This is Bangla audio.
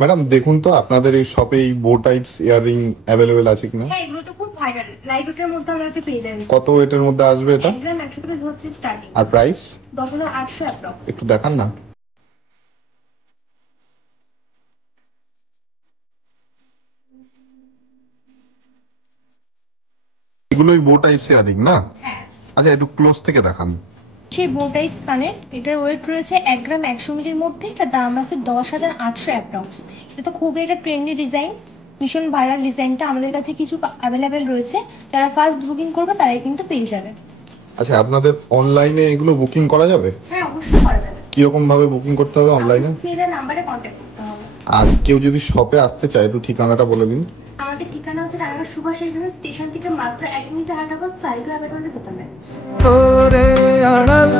ম্যাডাম দেখুন তো আপনাদের এই শপে এই বো টাইপস ইয়াররিং অ্যাভেলেবেল আছে কিনা। হ্যাঁ, এগুলো তো খুব ভাইরাল। লাইট ওয়েটের মধ্যে আমরা হচ্ছে পেয়ে যাবেন। কত ওয়েটের মধ্যে আসবে এটা? 1 গ্রাম 100 থেকে হচ্ছে স্টার্টিং। আর প্রাইস? 10,800 অ্যাপ্রক্স। একটু দেখান না। এগুলোই বো টাইপস ইয়াররিং না? হ্যাঁ, আচ্ছা একটু ক্লোজ থেকে দেখান। সেই বো টাইপস কানের। এটার ওয়েট রয়েছে 1 গ্রাম 100 মিলির মধ্যে। এটার দাম আছে 10,800 অ্যাপ্রক্স। এটা তো খুবই একটা ট্রেন্ডি ডিজাইন, ভীষণ ভাইরাল ডিজাইনটা। আমাদের কাছে কিছু অ্যাভেলেবেল রয়েছে, যারা ফার্স্ট বুকিং করবে তারাই কিন্তু পেয়ে যাবে। আচ্ছা আপনাদের অনলাইনে এগুলো বুকিং করা যাবে? হ্যাঁ, অবশ্যই করা যাবে। কিরকম ভাবে বুকিং করতে হবে অনলাইনে? স্ক্রিনের নাম্বারে কন্ট্যাক্ট করতে হবে। আর কেউ যদি শপে আসতে চায় একটু ঠিকানাটা বলে দিন। আমাদের ঠিকানা হচ্ছে রানাঘাট সুভাষ এভিনিউ, স্টেশন থেকে মাত্র 1 মিনিট হাঁটা পথ, সারিকা অ্যাপার্টমেন্টের দোকানে। ওরে আড়াল